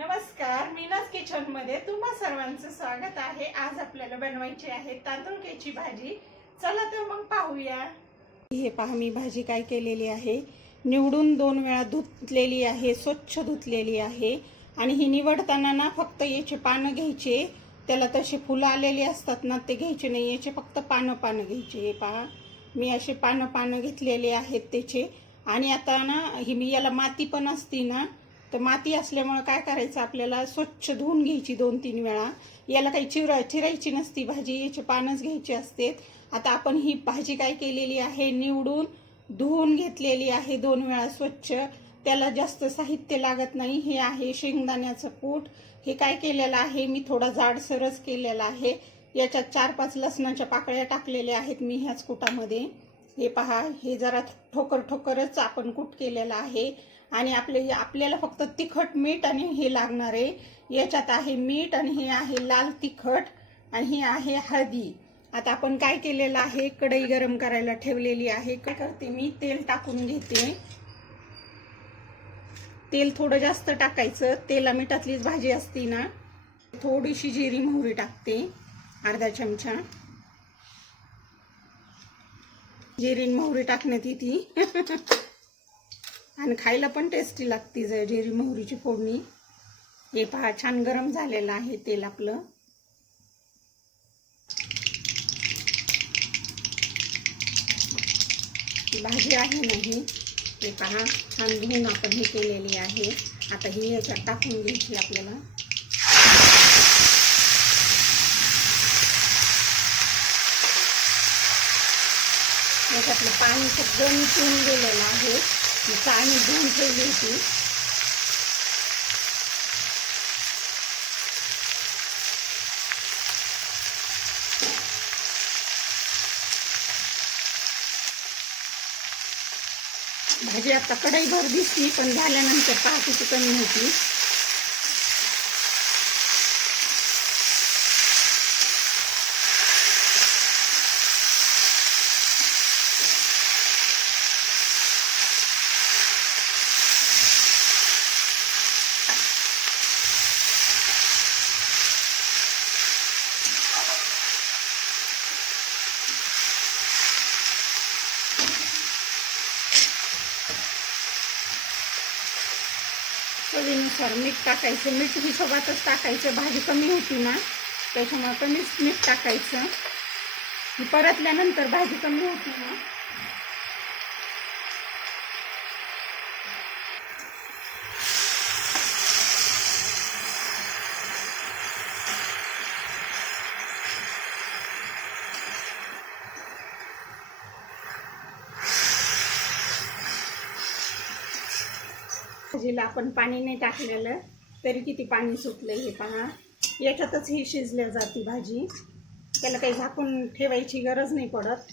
नमस्कार मीनाज किचनमध्ये तुम्हा सर्वांचं स्वागत आहे. आज आपल्याला बनवायची आहे तांदूळक्याची भाजी. चला तर मग पाहूया. हे पहा मी भाजी काय केलेली आहे. निवडून दोन वेळा धुतलेली आहे स्वच्छ धुतलेली आहे. आणि ही निवडताना ना फक्त याचे पानं घ्यायचे. त्याला तसे फुलं आलेली असतात ना ते घ्यायचे नाही. याचे फक्त पानं पानं घ्यायचे. हे पहा मी असे पानं पानं घेतलेले आहेत त्याचे. आणि आता ना ही मी याला माती पण असती ना तर माती असल्यामुळं काय करायचं आपल्याला? स्वच्छ धुवून घ्यायची दोन तीन वेळा. याला काही चिरा चिरायची नसती. भाजी याचे पानच घ्यायचे असते आता आपण ही भाजी काय केलेली आहे? निवडून धुवून घेतलेली आहे दोन वेळा स्वच्छ. त्याला जास्त साहित्य लागत नाही. हे आहे शेंगदाण्याचं कूट. हे काय केलेलं आहे? मी थोडा जाडसरच केलेला आहे. याच्यात चार पाच लसणाच्या पाकळ्या टाकलेल्या आहेत मी ह्याच कुटामध्ये. हे पहा हे जरा ठोकर ठोकरच आपण कूट केलेलं आहे. आणि आपले आपल्याला फक्त तिखट मीठ आणि हे लागणार आहे. याच्यात आहे मीठ आणि हे आहे लाल तिखट आणि हे आहे हळदी. आता आपण काय केलेलं आहे? कढई गरम करायला ठेवलेली आहे. काय करते मी? तेल टाकून घेते. तेल थोडं जास्त टाकायचं. तेला मिठातलीच भाजी असती ना थोडीशी जिरी मोहरी टाकते. अर्धा चमचा. जिरीन मोहरी टाकण्यात येते. आणि खायला पण टेस्टी लागते जर जिरी मोहरीची फोडणी. हे पहा छान गरम झालेलं आहे तेल आपलं. भाजी आहे ना ही. हे पहा छान धुवून आपण हे केलेली आहे. आता ही याच्यात टाकून घ्यायची आपल्याला. त्याच्यातलं पाणी सगळं मिसळून गेलेलं आहे. मी पाणी धुवून ठेवली होती. भाजी आता कढईभर दिसली पण झाल्यानंतर पहा कमी होती. चवीनुसार मीठ टाकायचं. मीठ हिशोबातच टाकायचं. भाजी कमी होती ना त्याच्यामुळं कमीच मीठ टाकायचं. परतल्यानंतर भाजी कमी होती ना भाजीला आपण पाणी नाही टाकलेलं तरी किती पाणी सुटलं हे पहा. याच्यातच ही शिजल्या जाते भाजी. त्याला काही झाकून ठेवायची गरज नाही पडत.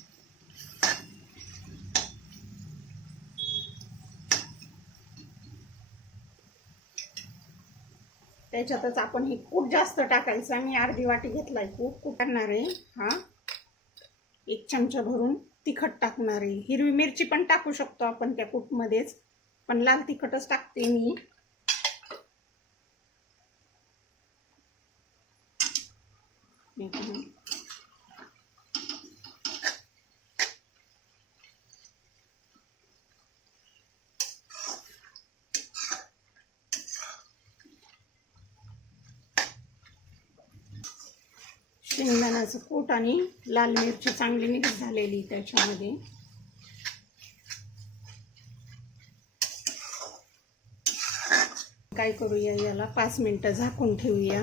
त्याच्यातच आपण हे कूट जास्त टाकायचं मी अर्धी वाटी घेतलाय कूट. कूट टाकणार आहे हा. एक चमचा भरून तिखट टाकणार आहे. हिरवी मिरची पण टाकू शकतो आपण त्या कूटमध्येच. पण लाल तिखटच टाकते मी. शेंगदाण्याचं कूट आणि लाल मिरची चांगली मिक्स झालेली त्याच्यामध्ये. काय करूया याला पाच मिनटं झाकून ठेवूया.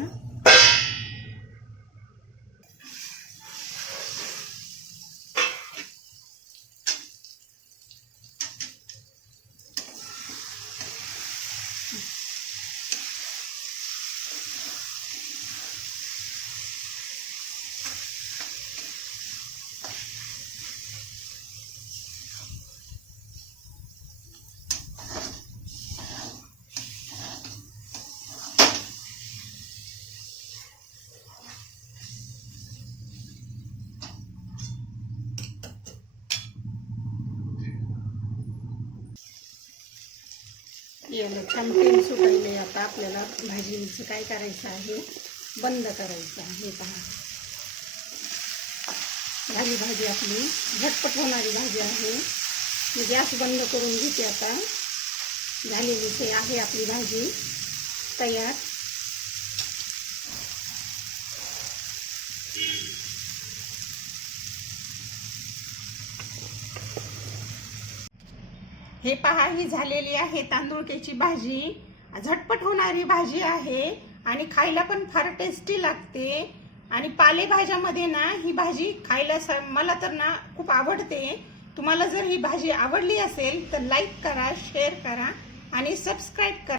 याला छान तेल सुटायले आता आपल्याला भाजीचं काय करायचं आहे? बंद करायचं आहे. पहा. झाली भाजी आपली. झटपट होणारी भाजी आहे. मी गॅस बंद करून घेते आता. झालेली ते आहे आपली भाजी. तयार. हे पहा ही झालेली आहे तांदूळक्याची भाजी. झटपट होणारी भाजी आहे आणि खायला पण फार टेस्टी लागते. आणि पालेभाज्यामध्ये ना ही भाजी खायला स- मला तर ना खूप आवडते. तुम्हाला जर ही भाजी आवडली असेल तर लाईक करा शेअर करा आणि सबस्क्राईब करा.